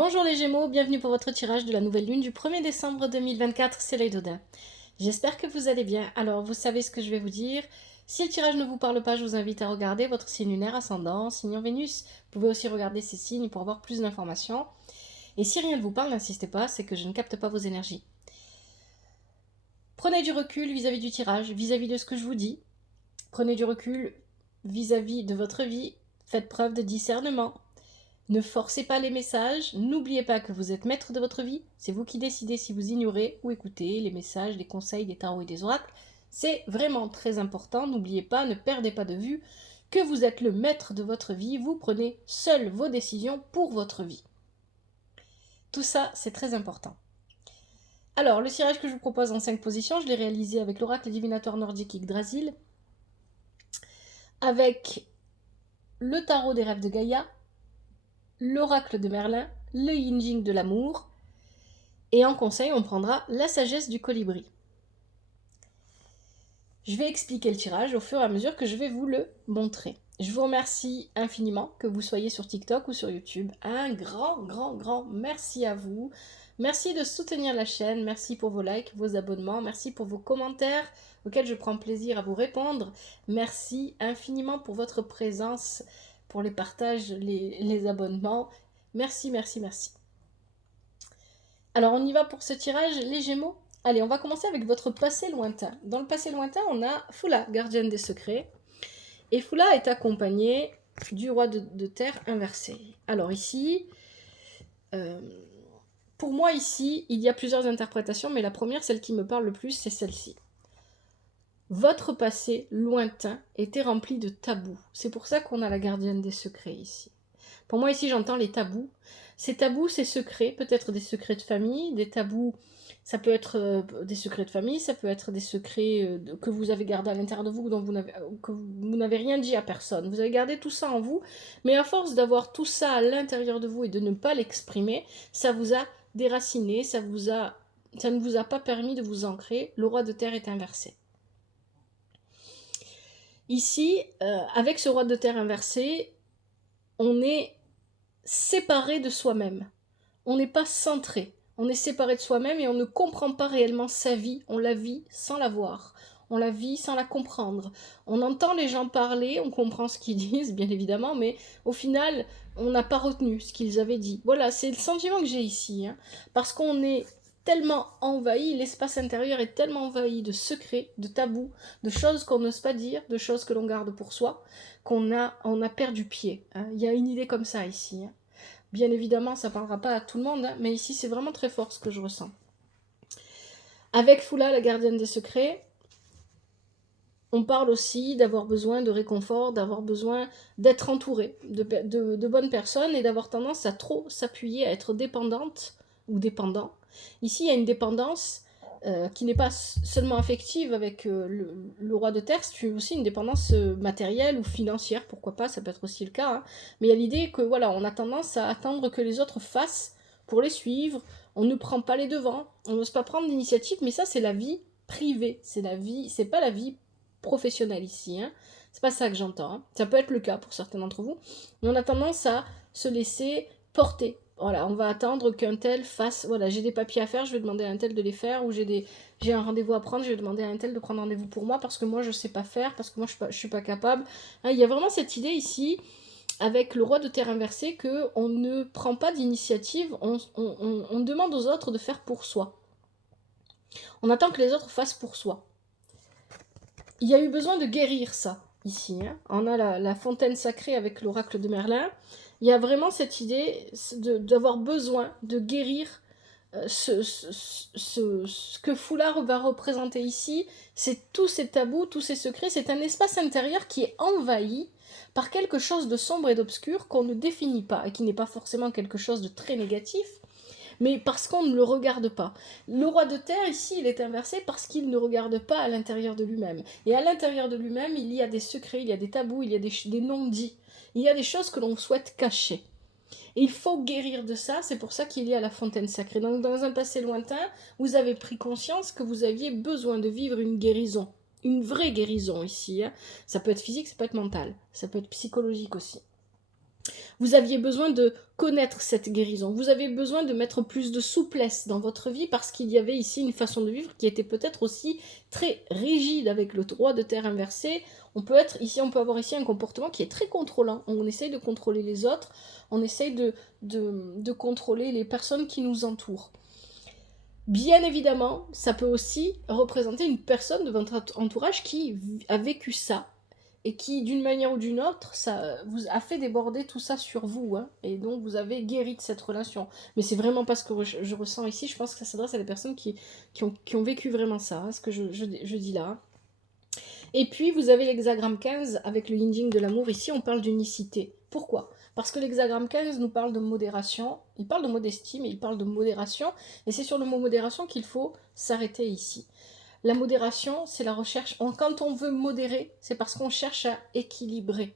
Bonjour les Gémeaux, bienvenue pour votre tirage de la nouvelle lune du 1er décembre 2024, c'est l'œil d'Odin. J'espère que vous allez bien. Alors, vous savez ce que je vais vous dire. Si le tirage ne vous parle pas, je vous invite à regarder votre signe lunaire ascendant, signe en Vénus. Vous pouvez aussi regarder ces signes pour avoir plus d'informations. Et si rien ne vous parle, n'insistez pas, c'est que je ne capte pas vos énergies. Prenez du recul vis-à-vis du tirage, vis-à-vis de ce que je vous dis. Prenez du recul vis-à-vis de votre vie. Faites preuve de discernement. Ne forcez pas les messages, n'oubliez pas que vous êtes maître de votre vie, c'est vous qui décidez si vous ignorez ou écoutez les messages, les conseils des tarots et des oracles. C'est vraiment très important, n'oubliez pas, ne perdez pas de vue que vous êtes le maître de votre vie, vous prenez seul vos décisions pour votre vie. Tout ça, c'est très important. Alors, le tirage que je vous propose en 5 positions, je l'ai réalisé avec l'oracle divinatoire nordique Yggdrasil, avec le tarot des rêves de Gaïa, l'oracle de Merlin, le yin Jing de l'amour, et en conseil, on prendra la sagesse du colibri. Je vais expliquer le tirage au fur et à mesure que je vais vous le montrer. Je vous remercie infiniment que vous soyez sur TikTok ou sur YouTube. Un grand merci à vous. Merci de soutenir la chaîne. Merci pour vos likes, vos abonnements. Merci pour vos commentaires auxquels je prends plaisir à vous répondre. Merci infiniment pour votre présence, pour les partages, les abonnements. Merci. Alors on y va pour ce tirage, les Gémeaux. Allez, on va commencer avec votre passé lointain. Dans le passé lointain, on a Fula, gardienne des secrets. Et Fula est accompagnée du roi de terre inversé. Alors ici, pour moi ici, il y a plusieurs interprétations, mais la première, celle qui me parle le plus, c'est celle-ci. Votre passé lointain était rempli de tabous. C'est pour ça qu'on a la gardienne des secrets ici. Pour moi ici, j'entends les tabous. Ces tabous, ces secrets, peut-être des secrets de famille, des tabous, ça peut être des secrets de famille, ça peut être des secrets que vous avez gardés à l'intérieur de vous, dont que vous n'avez rien dit à personne. Vous avez gardé tout ça en vous, mais à force d'avoir tout ça à l'intérieur de vous et de ne pas l'exprimer, ça vous a déraciné, ça ne vous a pas permis de vous ancrer. Le roi de terre est inversé. Ici, avec ce roi de terre inversé, on est séparé de soi-même. On n'est pas centré. On est séparé de soi-même et on ne comprend pas réellement sa vie. On la vit sans la voir. On la vit sans la comprendre. On entend les gens parler, on comprend ce qu'ils disent, bien évidemment, mais au final, on n'a pas retenu ce qu'ils avaient dit. Voilà, c'est le sentiment que j'ai ici. Parce qu'on est tellement envahi, l'espace intérieur est tellement envahi de secrets, de tabous, de choses qu'on n'ose pas dire, de choses que l'on garde pour soi, qu'on a perdu pied. Il y a une idée comme ça ici. Bien évidemment, ça ne parlera pas à tout le monde, mais ici, c'est vraiment très fort ce que je ressens. Avec Fula, la gardienne des secrets, on parle aussi d'avoir besoin de réconfort, d'avoir besoin d'être entouré de bonnes personnes et d'avoir tendance à trop s'appuyer, à être dépendante ou dépendant. Ici, il y a une dépendance qui n'est pas seulement affective avec le roi de terre, c'est aussi une dépendance matérielle ou financière, pourquoi pas, ça peut être aussi le cas. Mais il y a l'idée que voilà, on a tendance à attendre que les autres fassent pour les suivre, on ne prend pas les devants, on n'ose pas prendre l'initiative, mais ça c'est la vie privée, c'est pas la vie professionnelle ici. C'est pas ça que j'entends. Ça peut être le cas pour certains d'entre vous, mais on a tendance à se laisser porter. Voilà, on va attendre qu'un tel fasse. Voilà, j'ai des papiers à faire, je vais demander à un tel de les faire, ou j'ai un rendez-vous à prendre, je vais demander à un tel de prendre rendez-vous pour moi parce que moi je sais pas faire, parce que moi je suis pas capable. Il y a vraiment cette idée ici avec le roi de terre inversé que on ne prend pas d'initiative, on demande aux autres de faire pour soi. On attend que les autres fassent pour soi. Il y a eu besoin de guérir ça, ici. On a la fontaine sacrée avec l'oracle de Merlin. Il y a vraiment cette idée d'avoir besoin de guérir ce que Foulard va représenter ici. C'est tous ces tabous, tous ces secrets. C'est un espace intérieur qui est envahi par quelque chose de sombre et d'obscur qu'on ne définit pas et qui n'est pas forcément quelque chose de très négatif, mais parce qu'on ne le regarde pas. Le roi de terre, ici, il est inversé parce qu'il ne regarde pas à l'intérieur de lui-même. Et à l'intérieur de lui-même, il y a des secrets, il y a des tabous, il y a des non-dits. Il y a des choses que l'on souhaite cacher. Et il faut guérir de ça, c'est pour ça qu'il y a la fontaine sacrée. Donc dans un passé lointain, vous avez pris conscience que vous aviez besoin de vivre une guérison. Une vraie guérison ici. Ça peut être physique, ça peut être mental. Ça peut être psychologique aussi. Vous aviez besoin de connaître cette guérison. Vous avez besoin de mettre plus de souplesse dans votre vie parce qu'il y avait ici une façon de vivre qui était peut-être aussi très rigide avec le droit de terre inversé. On peut avoir ici un comportement qui est très contrôlant. On essaye de contrôler les autres, on essaye de contrôler les personnes qui nous entourent. Bien évidemment, ça peut aussi représenter une personne de votre entourage qui a vécu ça et qui, d'une manière ou d'une autre, ça vous a fait déborder tout ça sur vous, hein, et donc vous avez guéri de cette relation. Mais c'est vraiment pas ce que je ressens ici, je pense que ça s'adresse à des personnes qui ont vécu vraiment ça, hein, ce que je dis là. Et puis vous avez l'hexagramme 15 avec le yin de l'amour, ici on parle d'unicité. Pourquoi ? Parce que l'hexagramme 15 nous parle de modération, il parle de modestie, mais il parle de modération, et c'est sur le mot modération qu'il faut s'arrêter ici. La modération, c'est la recherche. Quand on veut modérer, c'est parce qu'on cherche à équilibrer.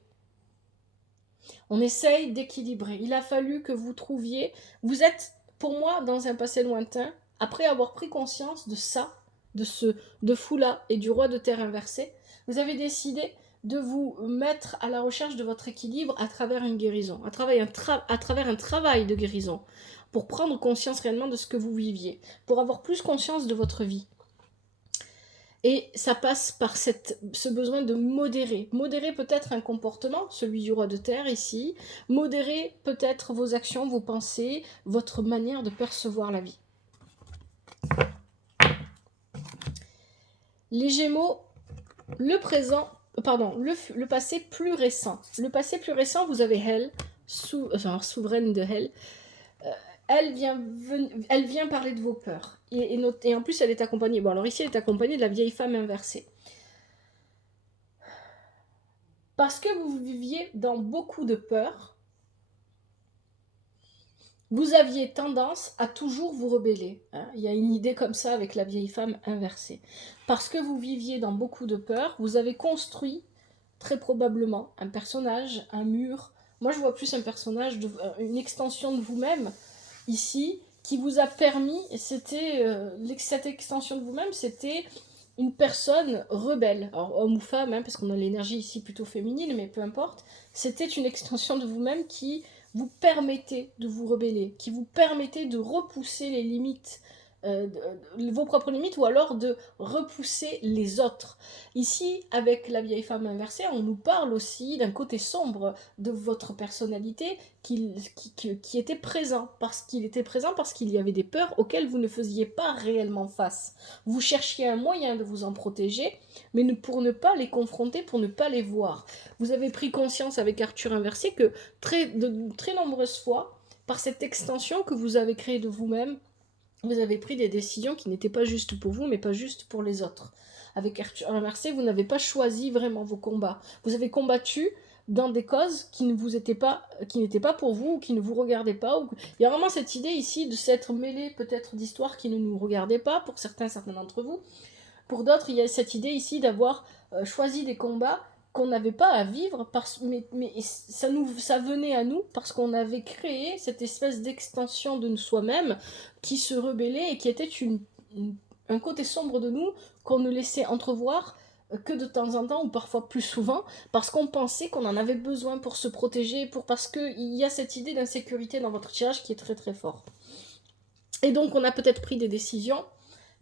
On essaye d'équilibrer. Il a fallu que vous trouviez... Vous êtes, pour moi, dans un passé lointain, après avoir pris conscience de ça, de Foula et du roi de terre inversé, vous avez décidé de vous mettre à la recherche de votre équilibre à travers une guérison, à travers un travail de guérison, pour prendre conscience réellement de ce que vous viviez, pour avoir plus conscience de votre vie. Et ça passe par ce besoin de modérer. Modérer peut-être un comportement, celui du roi de terre ici. Modérer peut-être vos actions, vos pensées, votre manière de percevoir la vie. Les Gémeaux, le passé plus récent. Le passé plus récent, vous avez Hel, souveraine de Hel. Elle vient parler de vos peurs. Et en plus, elle est accompagnée. Bon, alors ici, elle est accompagnée de la vieille femme inversée. Parce que vous viviez dans beaucoup de peur, vous aviez tendance à toujours vous rebeller. Hein. Il y a une idée comme ça avec la vieille femme inversée. Parce que vous viviez dans beaucoup de peur, vous avez construit très probablement un personnage, un mur. Moi, je vois plus un personnage, une extension de vous-même ici, qui vous a permis, cette extension de vous-même, c'était une personne rebelle, alors homme ou femme, hein, parce qu'on a l'énergie ici plutôt féminine, mais peu importe, c'était une extension de vous-même qui vous permettait de vous rebeller, qui vous permettait de repousser les limites, vos propres limites, ou alors de repousser les autres. Ici, avec la vieille femme inversée, on nous parle aussi d'un côté sombre de votre personnalité qui était présent, parce qu'il y avait des peurs auxquelles vous ne faisiez pas réellement face. Vous cherchiez un moyen de vous en protéger, mais pour ne pas les confronter, pour ne pas les voir. Vous avez pris conscience avec Arthur inversé que de très nombreuses fois, par cette extension que vous avez créée de vous-même, vous avez pris des décisions qui n'étaient pas justes pour vous, mais pas justes pour les autres. Avec Arthur inversé, vous n'avez pas choisi vraiment vos combats. Vous avez combattu dans des causes qui n'étaient pas pour vous, ou qui ne vous regardaient pas. Il y a vraiment cette idée ici de s'être mêlé peut-être d'histoires qui ne nous regardaient pas, pour certains d'entre vous. Pour d'autres, il y a cette idée ici d'avoir choisi des combats qu'on n'avait pas à vivre, mais ça venait à nous parce qu'on avait créé cette espèce d'extension de soi-même qui se rebellait et qui était un côté sombre de nous qu'on ne laissait entrevoir que de temps en temps, ou parfois plus souvent, parce qu'on pensait qu'on en avait besoin pour se protéger, parce qu'il y a cette idée d'insécurité dans votre tirage qui est très très fort. Et donc on a peut-être pris des décisions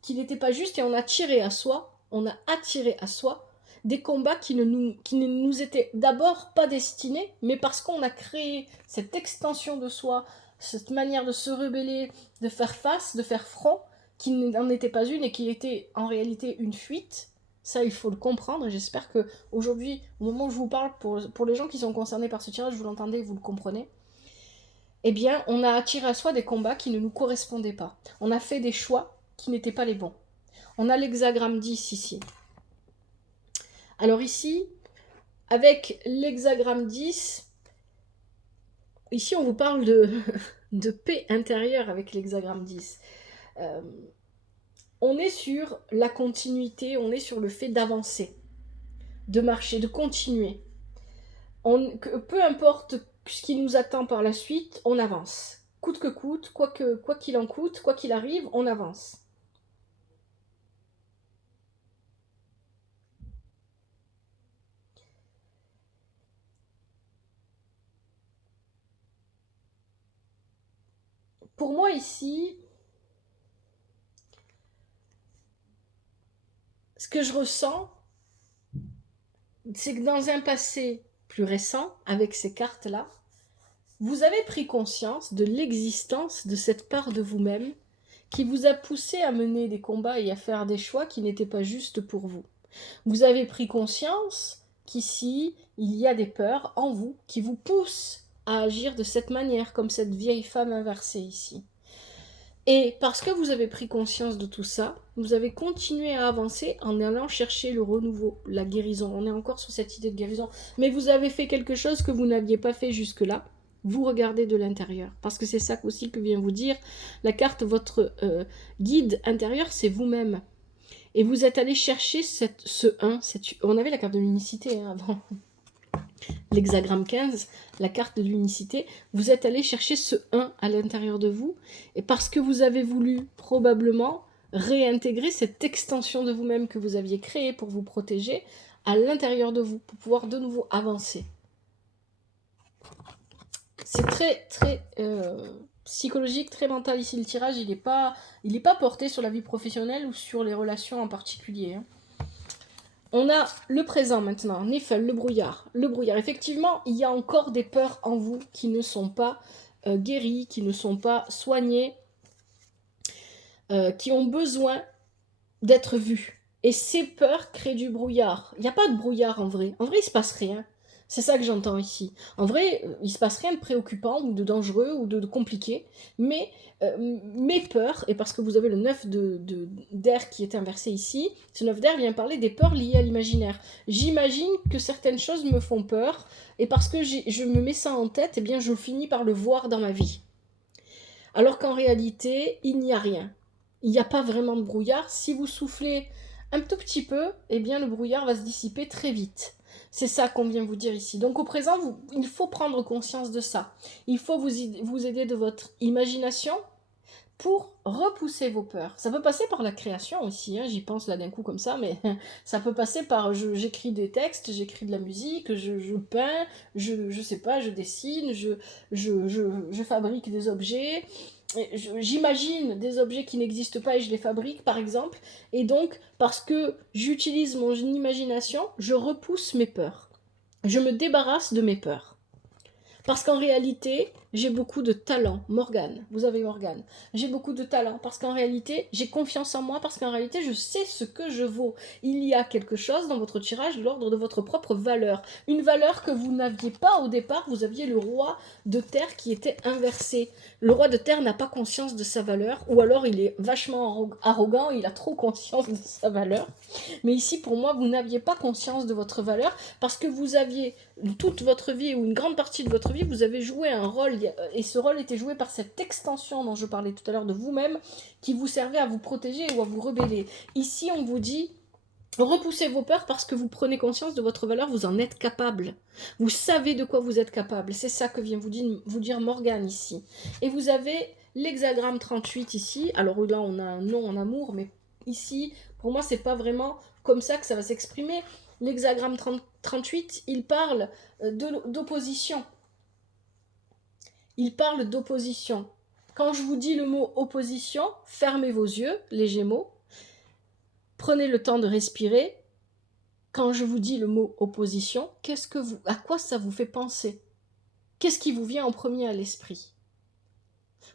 qui n'étaient pas justes et on a attiré à soi des combats qui ne nous étaient d'abord pas destinés, mais parce qu'on a créé cette extension de soi, cette manière de se rebeller, de faire face, de faire front, qui n'en était pas une et qui était en réalité une fuite. Ça, il faut le comprendre, et j'espère que aujourd'hui, au moment où je vous parle, pour les gens qui sont concernés par ce tirage, vous l'entendez, vous le comprenez. Eh bien, on a attiré à soi des combats qui ne nous correspondaient pas. On a fait des choix qui n'étaient pas les bons. On a l'hexagramme 10 ici. Alors ici, avec l'hexagramme 10, ici on vous parle de paix intérieure avec l'hexagramme 10. On est sur la continuité, on est sur le fait d'avancer, de marcher, de continuer. Peu importe ce qui nous attend par la suite, on avance. Coûte que coûte, quoi qu'il en coûte, quoi qu'il arrive, on avance. pour moi ici, ce que je ressens, c'est que dans un passé plus récent, avec ces cartes-là, vous avez pris conscience de l'existence de cette part de vous-même qui vous a poussé à mener des combats et à faire des choix qui n'étaient pas justes pour vous. Vous avez pris conscience qu'ici, il y a des peurs en vous qui vous poussent à agir de cette manière, comme cette vieille femme inversée ici. Et parce que vous avez pris conscience de tout ça, vous avez continué à avancer en allant chercher le renouveau, la guérison. On est encore sur cette idée de guérison. Mais vous avez fait quelque chose que vous n'aviez pas fait jusque-là. Vous regardez de l'intérieur. Parce que c'est ça aussi que vient vous dire la carte, votre guide intérieur, c'est vous-même. Et vous êtes allé chercher ce 1. On avait la carte de l'unicité avant. L'hexagramme 15, la carte de l'unicité, vous êtes allé chercher ce 1 à l'intérieur de vous, et parce que vous avez voulu probablement réintégrer cette extension de vous-même que vous aviez créée pour vous protéger à l'intérieur de vous, pour pouvoir de nouveau avancer. C'est très, très psychologique, très mental ici. Le tirage, il n'est pas porté sur la vie professionnelle ou sur les relations en particulier. On a le présent maintenant, Nifl, le brouillard. Le brouillard, effectivement, il y a encore des peurs en vous qui ne sont pas guéries, qui ne sont pas soignées, qui ont besoin d'être vues. Et ces peurs créent du brouillard. Il n'y a pas de brouillard en vrai. En vrai, il ne se passe rien. C'est ça que j'entends ici. En vrai, il ne se passe rien de préoccupant ou de dangereux ou de compliqué, mais mes peurs, et parce que vous avez le 9 d'air qui est inversé ici, ce 9 d'air vient parler des peurs liées à l'imaginaire. J'imagine que certaines choses me font peur, et parce que je me mets ça en tête, eh bien je finis par le voir dans ma vie. Alors qu'en réalité, il n'y a rien. Il n'y a pas vraiment de brouillard. Si vous soufflez un tout petit peu, eh bien le brouillard va se dissiper très vite. C'est ça qu'on vient vous dire ici. Donc au présent, il faut prendre conscience de ça. Il faut vous aider de votre imagination pour repousser vos peurs. Ça peut passer par la création aussi, hein, j'y pense là d'un coup comme ça, mais ça peut passer par j'écris des textes, j'écris de la musique, je peins, je sais pas, je dessine, je fabrique des objets, j'imagine des objets qui n'existent pas et je les fabrique par exemple, et donc parce que j'utilise mon imagination, je repousse mes peurs. Je me débarrasse de mes peurs. Parce qu'en réalité, j'ai beaucoup de talent. Morgane, vous avez Morgane. J'ai beaucoup de talent parce qu'en réalité, j'ai confiance en moi parce qu'en réalité, je sais ce que je vaux. Il y a quelque chose dans votre tirage de l'ordre de votre propre valeur. Une valeur que vous n'aviez pas au départ. Vous aviez le roi de terre qui était inversé. Le roi de terre n'a pas conscience de sa valeur ou alors il est vachement arrogant, il a trop conscience de sa valeur. Mais ici, pour moi, vous n'aviez pas conscience de votre valeur parce que vous aviez toute votre vie ou une grande partie de votre vie, vous avez joué un rôle et ce rôle était joué par cette extension dont je parlais tout à l'heure de vous-même qui vous servait à vous protéger ou à vous rebeller. Ici, on vous dit repoussez vos peurs parce que vous prenez conscience de votre valeur, vous en êtes capable. Vous savez de quoi vous êtes capable. C'est ça que vient vous dire Morgane ici. Et vous avez l'hexagramme 38 ici. Alors là, on a un nom en amour, mais ici, pour moi, c'est pas vraiment comme ça que ça va s'exprimer. L'hexagramme 38, il parle d'opposition. Il parle d'opposition. Quand je vous dis le mot opposition, fermez vos yeux, les Gémeaux. Prenez le temps de respirer. Quand je vous dis le mot opposition, à quoi ça vous fait penser? Qu'est-ce qui vous vient en premier à l'esprit?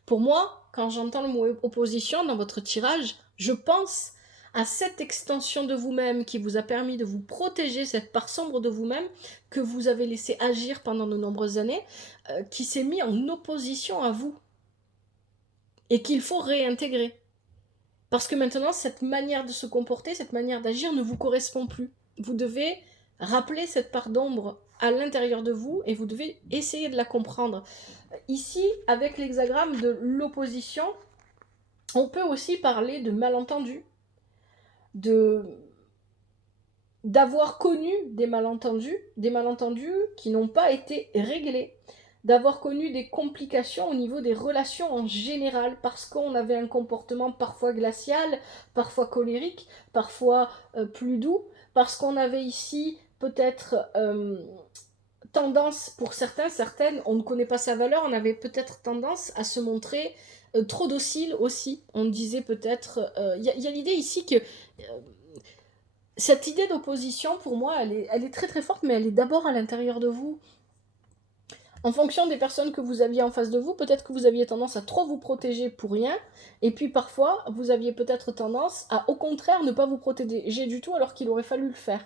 Pour moi, quand j'entends le mot opposition dans votre tirage, je pense à cette extension de vous-même qui vous a permis de vous protéger, cette part sombre de vous-même que vous avez laissé agir pendant de nombreuses années, qui s'est mis en opposition à vous et qu'il faut réintégrer. Parce que maintenant, cette manière de se comporter, cette manière d'agir ne vous correspond plus. Vous devez rappeler cette part d'ombre à l'intérieur de vous et vous devez essayer de la comprendre. Ici, avec l'hexagramme de l'opposition, on peut aussi parler de malentendus, d'avoir connu des malentendus qui n'ont pas été réglés, d'avoir connu des complications au niveau des relations en général, parce qu'on avait un comportement parfois glacial, parfois colérique, parfois plus doux, parce qu'on avait ici peut-être tendance, pour certaines, on ne connaît pas sa valeur, on avait peut-être tendance à se montrer trop docile aussi. On disait peut-être... Il y a l'idée ici que... cette idée d'opposition, pour moi, elle est très très forte, mais elle est d'abord à l'intérieur de vous. En fonction des personnes que vous aviez en face de vous, peut-être que vous aviez tendance à trop vous protéger pour rien, et puis parfois, vous aviez peut-être tendance à, au contraire, ne pas vous protéger du tout alors qu'il aurait fallu le faire.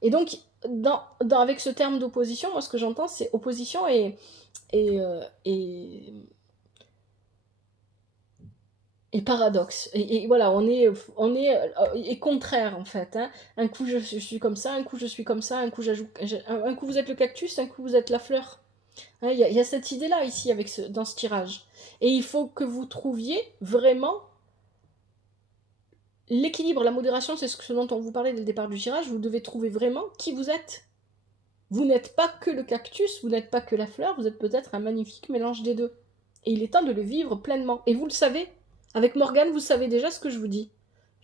Et donc, avec ce terme d'opposition, moi ce que j'entends, c'est opposition et paradoxe. Et voilà, et contraire en fait. Hein. Un coup je suis comme ça, un coup je suis comme ça, un coup un coup vous êtes le cactus, un coup vous êtes la fleur. Hein, y a cette idée-là ici dans ce tirage. Et il faut que vous trouviez vraiment l'équilibre, la modération, c'est ce dont on vous parlait dès le départ du tirage. Vous devez trouver vraiment qui vous êtes. Vous n'êtes pas que le cactus, vous n'êtes pas que la fleur, vous êtes peut-être un magnifique mélange des deux. Et il est temps de le vivre pleinement. Et vous le savez. Avec Morgane, vous savez déjà ce que je vous dis.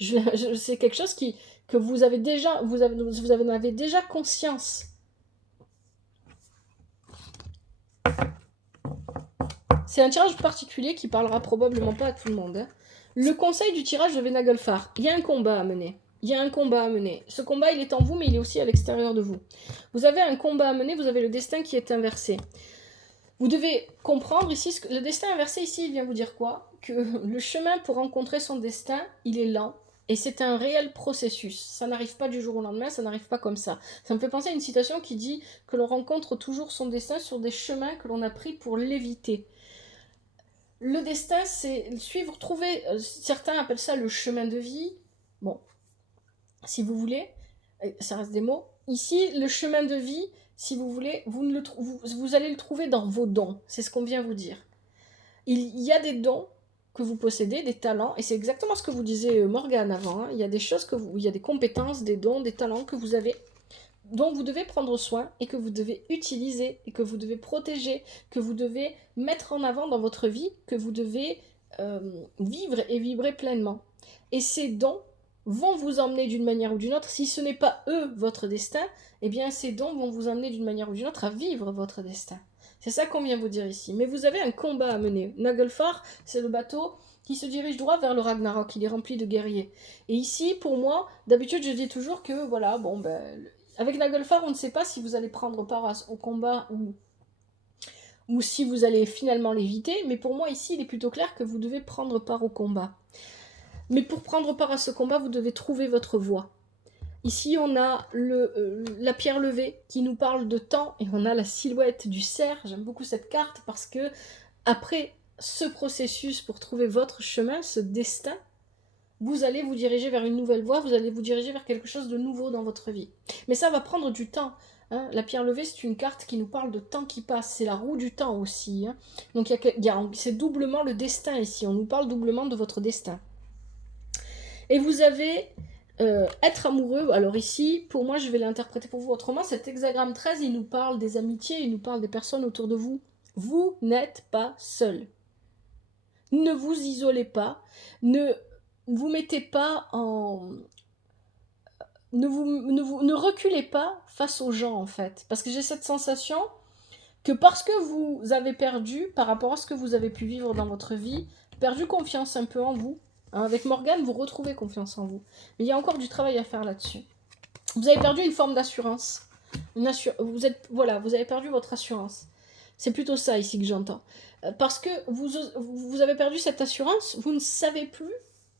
C'est quelque chose que vous avez déjà, vous en avez déjà conscience. C'est un tirage particulier qui parlera probablement pas à tout le monde. Hein. Le conseil du tirage de Venaglfar. Il y a un combat à mener. Il y a un combat à mener. Ce combat, il est en vous, mais il est aussi à l'extérieur de vous. Vous avez un combat à mener, vous avez le destin qui est inversé. Vous devez comprendre ici, le destin inversé ici, il vient vous dire quoi? Que le chemin pour rencontrer son destin, il est lent. Et c'est un réel processus. Ça n'arrive pas du jour au lendemain, ça n'arrive pas comme ça. Ça me fait penser à une citation qui dit que l'on rencontre toujours son destin sur des chemins que l'on a pris pour l'éviter. Le destin, c'est suivre, trouver, certains appellent ça le chemin de vie. Bon, si vous voulez, ça reste des mots. Ici, le chemin de vie, si vous voulez, vous allez le trouver dans vos dons. C'est ce qu'on vient vous dire. Il y a des dons que vous possédez, des talents, et c'est exactement ce que vous disait Morgane avant. Hein. Il y a des choses il y a des compétences, des dons, des talents que vous avez, dont vous devez prendre soin et que vous devez utiliser et que vous devez protéger, que vous devez mettre en avant dans votre vie, que vous devez vivre et vibrer pleinement. Et ces dons vont vous emmener d'une manière ou d'une autre, si ce n'est pas eux votre destin, eh bien ces dons vont vous emmener d'une manière ou d'une autre à vivre votre destin. C'est ça qu'on vient vous dire ici. Mais vous avez un combat à mener. Naglfar, c'est le bateau qui se dirige droit vers le Ragnarok. Il est rempli de guerriers. Et ici, pour moi, d'habitude, je dis toujours que, voilà, bon, ben, avec Naglfar, on ne sait pas si vous allez prendre part au combat ou si vous allez finalement l'éviter. Mais pour moi, ici, il est plutôt clair que vous devez prendre part au combat. Mais pour prendre part à ce combat, vous devez trouver votre voie. Ici, on a la pierre levée qui nous parle de temps et on a la silhouette du cerf. J'aime beaucoup cette carte parce que après ce processus pour trouver votre chemin, ce destin, vous allez vous diriger vers une nouvelle voie, vous allez vous diriger vers quelque chose de nouveau dans votre vie. Mais ça va prendre du temps. Hein. La pierre levée, c'est une carte qui nous parle de temps qui passe. C'est la roue du temps aussi. Hein. Donc c'est doublement le destin ici. On nous parle doublement de votre destin. Et vous avez être amoureux. Alors ici, pour moi, je vais l'interpréter pour vous autrement. Cet hexagramme 13, il nous parle des amitiés, il nous parle des personnes autour de vous. Vous n'êtes pas seul. Ne vous isolez pas. Ne vous mettez pas en... Ne reculez pas face aux gens, en fait. Parce que j'ai cette sensation que parce que vous avez perdu, par rapport à ce que vous avez pu vivre dans votre vie, perdu confiance un peu en vous. Hein, avec Morgane, vous retrouvez confiance en vous. Mais il y a encore du travail à faire là-dessus. Vous avez perdu une forme d'assurance. Vous avez perdu votre assurance. C'est plutôt ça ici que j'entends. Parce que vous avez perdu cette assurance, vous ne savez plus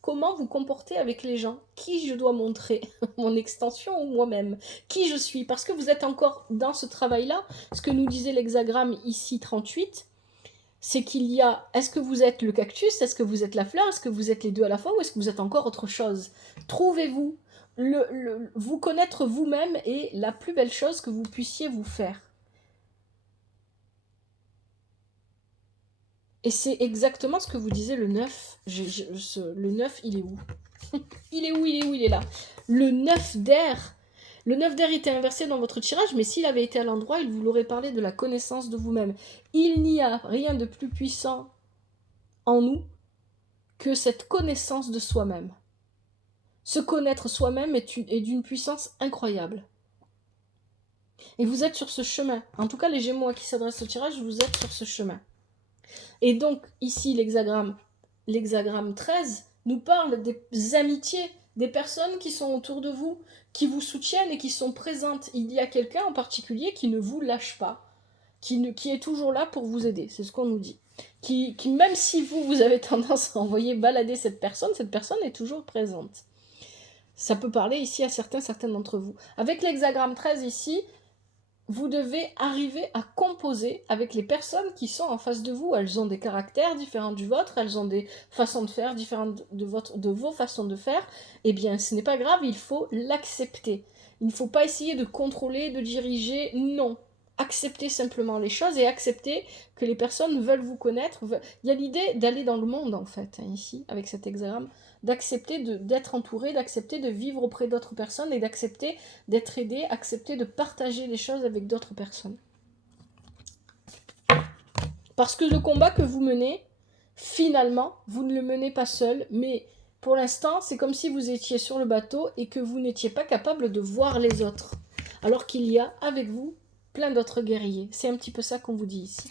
comment vous comporter avec les gens. Qui je dois montrer, mon extension ou moi-même. Qui je suis. Parce que vous êtes encore dans ce travail-là. Ce que nous disait l'hexagramme ici 38, c'est qu'il y a, est-ce que vous êtes le cactus, est-ce que vous êtes la fleur, est-ce que vous êtes les deux à la fois ou est-ce que vous êtes encore autre chose? Trouvez-vous, vous connaître vous-même est la plus belle chose que vous puissiez vous faire. Et c'est exactement ce que vous disait le 9. Le 9, il est où? Il est là. Le 9 d'air. Le 9 d'air était inversé dans votre tirage, mais s'il avait été à l'endroit, il vous l'aurait parlé de la connaissance de vous-même. Il n'y a rien de plus puissant en nous que cette connaissance de soi-même. Se connaître soi-même est d'une puissance incroyable. Et vous êtes sur ce chemin. En tout cas, les Gémeaux à qui s'adresse ce tirage, vous êtes sur ce chemin. Et donc, ici, l'hexagramme 13 nous parle des amitiés, des personnes qui sont autour de vous, qui vous soutiennent et qui sont présentes. Il y a quelqu'un en particulier qui ne vous lâche pas, qui est toujours là pour vous aider, c'est ce qu'on nous dit. Qui même si vous avez tendance à envoyer balader cette personne est toujours présente. Ça peut parler ici à certains d'entre vous. Avec l'hexagramme 13 ici, vous devez arriver à composer avec les personnes qui sont en face de vous. Elles ont des caractères différents du vôtre, elles ont des façons de faire différentes de vos façons de faire. Eh bien, ce n'est pas grave, il faut l'accepter. Il ne faut pas essayer de contrôler, de diriger, non. Accepter simplement les choses et accepter que les personnes veulent vous connaître. Il y a l'idée d'aller dans le monde, en fait, ici, avec cet hexagramme, d'accepter d'être entouré, d'accepter de vivre auprès d'autres personnes et d'accepter d'être aidé, accepter de partager les choses avec d'autres personnes. Parce que le combat que vous menez, finalement, vous ne le menez pas seul, mais pour l'instant, c'est comme si vous étiez sur le bateau et que vous n'étiez pas capable de voir les autres. Alors qu'il y a avec vous plein d'autres guerriers. C'est un petit peu ça qu'on vous dit ici.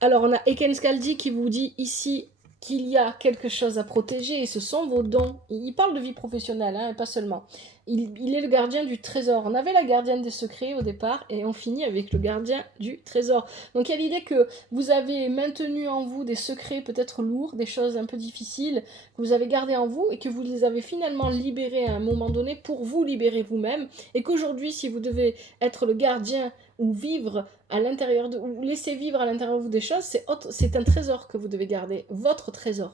Alors on a Eken Skaldi qui vous dit ici qu'il y a quelque chose à protéger et ce sont vos dons. Il parle de vie professionnelle, et pas seulement. Il est le gardien du trésor. On avait la gardienne des secrets au départ et on finit avec le gardien du trésor. Donc il y a l'idée que vous avez maintenu en vous des secrets peut-être lourds, des choses un peu difficiles, que vous avez gardées en vous et que vous les avez finalement libérés à un moment donné pour vous libérer vous-même. Et qu'aujourd'hui, si vous devez être le gardien ou vivre à l'intérieur de, ou laisser vivre à l'intérieur de vous des choses, c'est un trésor que vous devez garder, votre trésor.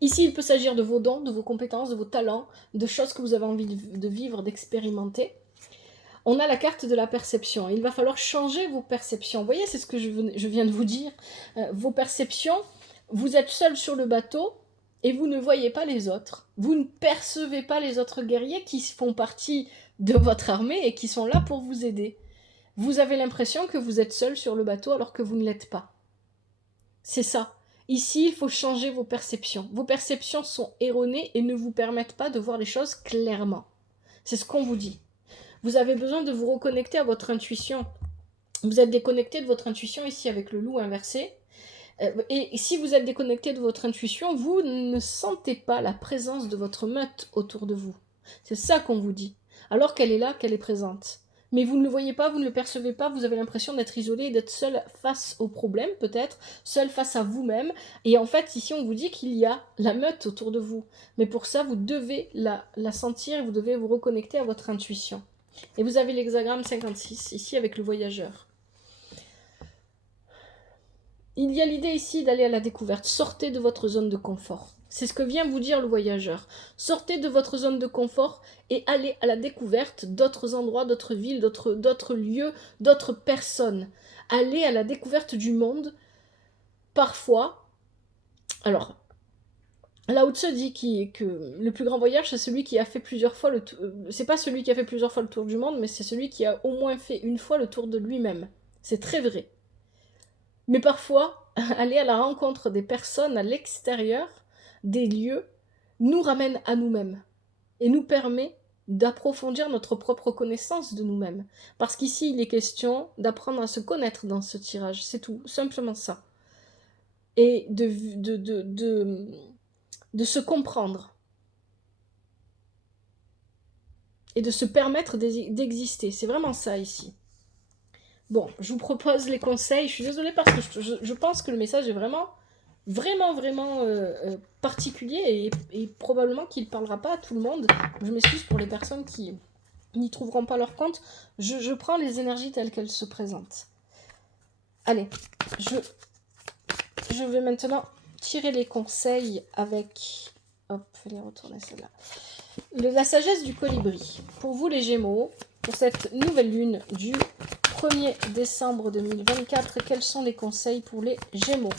Ici, il peut s'agir de vos dons, de vos compétences, de vos talents, de choses que vous avez envie de vivre, d'expérimenter. On a la carte de la perception. Il va falloir changer vos perceptions. Vous voyez, c'est ce que je viens de vous dire. Vos perceptions, vous êtes seul sur le bateau et vous ne voyez pas les autres. Vous ne percevez pas les autres guerriers qui font partie de votre armée et qui sont là pour vous aider. Vous avez l'impression que vous êtes seul sur le bateau alors que vous ne l'êtes pas. C'est ça. Ici, il faut changer vos perceptions. Vos perceptions sont erronées et ne vous permettent pas de voir les choses clairement. C'est ce qu'on vous dit. Vous avez besoin de vous reconnecter à votre intuition. Vous êtes déconnecté de votre intuition ici avec le loup inversé. Et si vous êtes déconnecté de votre intuition, vous ne sentez pas la présence de votre meute autour de vous. C'est ça qu'on vous dit. Alors qu'elle est là, qu'elle est présente. Mais vous ne le voyez pas, vous ne le percevez pas, vous avez l'impression d'être isolé, d'être seul face au problème peut-être, seul face à vous-même. Et en fait, ici, on vous dit qu'il y a la meute autour de vous. Mais pour ça, vous devez la sentir, vous devez vous reconnecter à votre intuition. Et vous avez l'hexagramme 56, ici avec le voyageur. Il y a l'idée ici d'aller à la découverte. Sortez de votre zone de confort. C'est ce que vient vous dire le voyageur. Sortez de votre zone de confort et allez à la découverte d'autres endroits, d'autres villes, d'autres lieux, d'autres personnes. Allez à la découverte du monde. Parfois, alors, Lao Tse dit que le plus grand voyage, c'est celui qui a fait plusieurs fois le tour. C'est pas celui qui a fait plusieurs fois le tour du monde, mais c'est celui qui a au moins fait une fois le tour de lui-même. C'est très vrai. Mais parfois, aller à la rencontre des personnes à l'extérieur des lieux nous ramène à nous-mêmes et nous permet d'approfondir notre propre connaissance de nous-mêmes. Parce qu'ici, il est question d'apprendre à se connaître dans ce tirage. C'est tout, simplement ça. Et de se comprendre. Et de se permettre d'exister. C'est vraiment ça ici. Bon, je vous propose les conseils. Je suis désolée parce que je pense que le message est vraiment particulier et probablement qu'il ne parlera pas à tout le monde. Je m'excuse pour les personnes qui n'y trouveront pas leur compte. Je prends les énergies telles qu'elles se présentent. Allez, je vais maintenant tirer les conseils avec... Hop, je vais les retourner celle-là. La sagesse du colibri. Pour vous les Gémeaux, pour cette nouvelle lune du 1er décembre 2024, quels sont les conseils pour les Gémeaux ?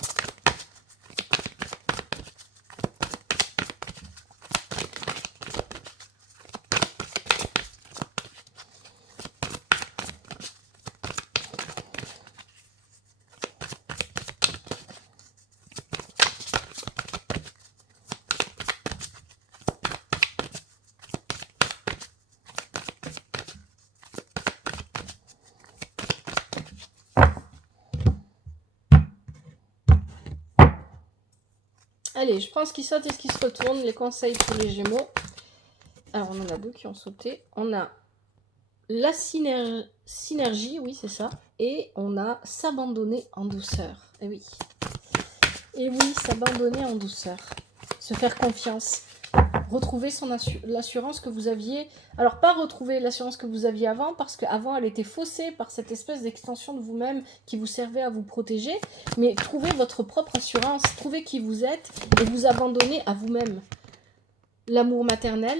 Allez, je prends ce qui saute et ce qui se retourne, les conseils pour les Gémeaux. Alors, on en a deux qui ont sauté. On a la synergie, oui, c'est ça. Et on a s'abandonner en douceur. Et oui. Et oui, s'abandonner en douceur. Se faire confiance. Retrouver l'assurance que vous aviez. Alors, pas retrouver l'assurance que vous aviez avant, parce qu'avant, elle était faussée par cette espèce d'extension de vous-même qui vous servait à vous protéger. Mais trouver votre propre assurance, trouver qui vous êtes et vous abandonner à vous-même. L'amour maternel.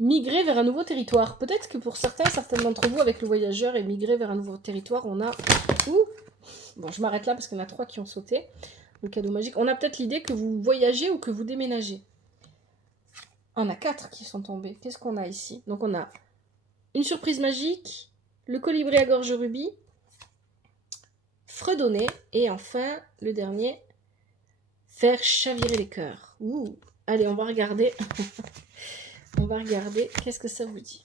Migrer vers un nouveau territoire. Peut-être que pour certains d'entre vous, avec le voyageur et migrer vers un nouveau territoire, on a... Ouh, bon, je m'arrête là parce qu'il y en a 3 qui ont sauté. Le cadeau magique. On a peut-être l'idée que vous voyagez ou que vous déménagez. On a 4 qui sont tombés. Qu'est-ce qu'on a ici? Donc on a une surprise magique, le colibri à gorge rubis, fredonner, et enfin, le dernier, faire chavirer les cœurs. Ouh. Allez, on va regarder. On va regarder qu'est-ce que ça vous dit.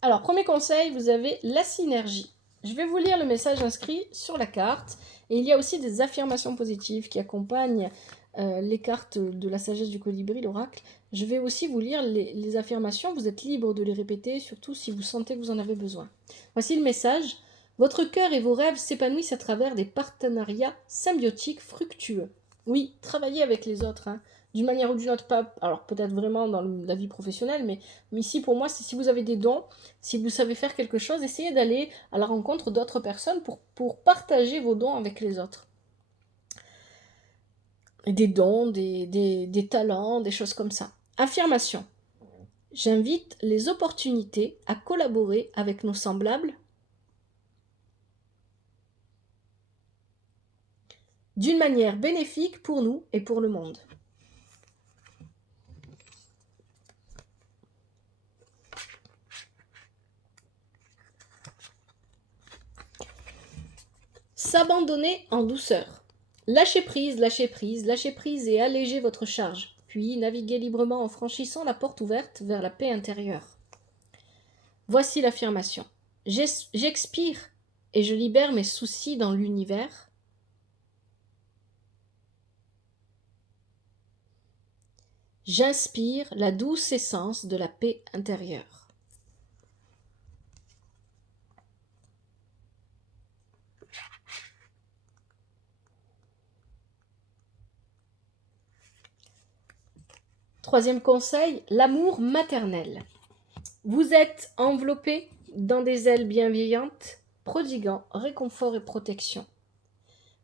Alors, premier conseil, vous avez la synergie. Je vais vous lire le message inscrit sur la carte. Et il y a aussi des affirmations positives qui accompagnent les cartes de la sagesse du colibri, l'oracle. Je vais aussi vous lire les affirmations. Vous êtes libre de les répéter, surtout si vous sentez que vous en avez besoin. Voici le message. Votre cœur et vos rêves s'épanouissent à travers des partenariats symbiotiques fructueux. Oui, travaillez avec les autres, hein. D'une manière ou d'une autre, pas, alors peut-être vraiment dans la vie professionnelle, mais ici pour moi, c'est si vous avez des dons, si vous savez faire quelque chose, essayez d'aller à la rencontre d'autres personnes pour partager vos dons avec les autres. Et des dons, des talents, des choses comme ça. Affirmation. J'invite les opportunités à collaborer avec nos semblables d'une manière bénéfique pour nous et pour le monde. S'abandonner en douceur. Lâchez prise, lâchez prise, lâchez prise et allégez votre charge. Puis naviguez librement en franchissant la porte ouverte vers la paix intérieure. Voici l'affirmation. J'expire et je libère mes soucis dans l'univers. J'inspire la douce essence de la paix intérieure. Troisième conseil, l'amour maternel. Vous êtes enveloppé dans des ailes bienveillantes, prodiguant réconfort et protection.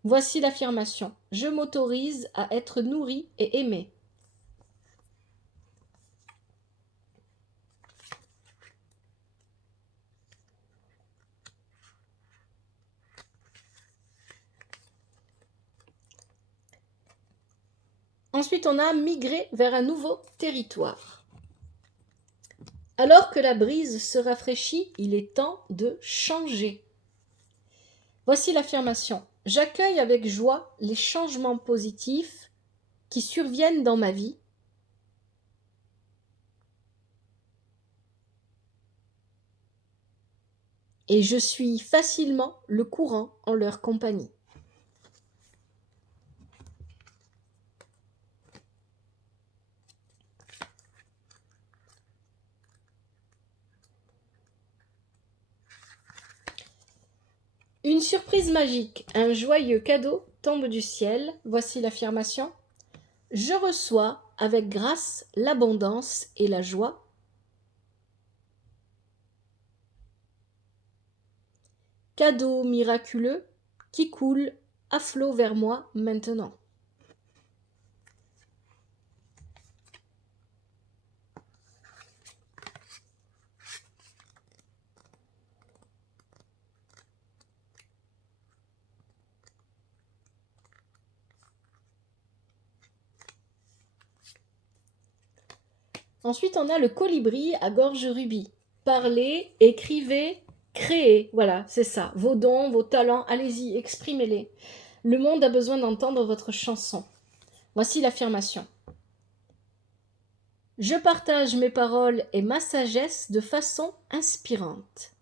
Voici l'affirmation. Je m'autorise à être nourri et aimé. Ensuite, on a migré vers un nouveau territoire. Alors que la brise se rafraîchit, il est temps de changer. Voici l'affirmation. J'accueille avec joie les changements positifs qui surviennent dans ma vie. Et je suis facilement le courant en leur compagnie. Une surprise magique, un joyeux cadeau tombe du ciel. Voici l'affirmation. Je reçois avec grâce l'abondance et la joie. Cadeau miraculeux qui coule à flot vers moi maintenant. Ensuite, on a le colibri à gorge rubis. Parlez, écrivez, créez. Voilà, c'est ça. Vos dons, vos talents, allez-y, exprimez-les. Le monde a besoin d'entendre votre chanson. Voici l'affirmation. Je partage mes paroles et ma sagesse de façon inspirante.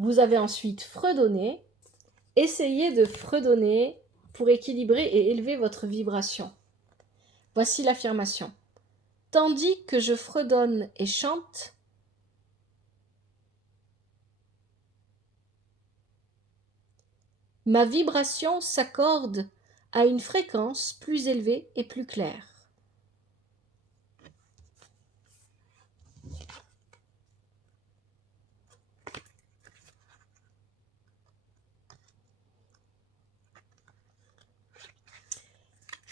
Vous avez ensuite fredonné. Essayez de fredonner pour équilibrer et élever votre vibration. Voici l'affirmation. Tandis que je fredonne et chante, ma vibration s'accorde à une fréquence plus élevée et plus claire.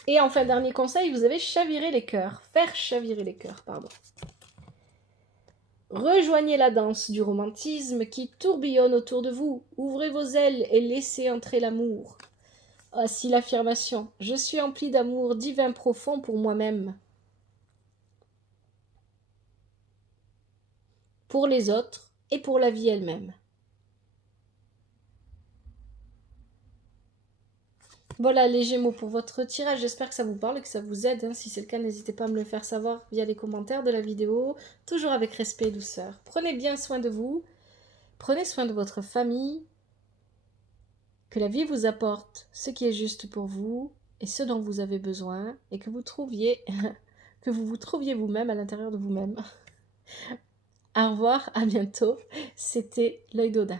Et enfin, dernier conseil, vous avez chavirer les cœurs. Faire chavirer les cœurs, pardon. Rejoignez la danse du romantisme qui tourbillonne autour de vous. Ouvrez vos ailes et laissez entrer l'amour. Voici l'affirmation. Je suis empli d'amour divin profond pour moi-même, pour les autres et pour la vie elle-même. Voilà les Gémeaux pour votre tirage, j'espère que ça vous parle et que ça vous aide. Si c'est le cas, n'hésitez pas à me le faire savoir via les commentaires de la vidéo, toujours avec respect et douceur. Prenez bien soin de vous, prenez soin de votre famille, que la vie vous apporte ce qui est juste pour vous et ce dont vous avez besoin et que vous vous trouviez vous-même à l'intérieur de vous-même. Au revoir, à bientôt, c'était l'œil d'Odin.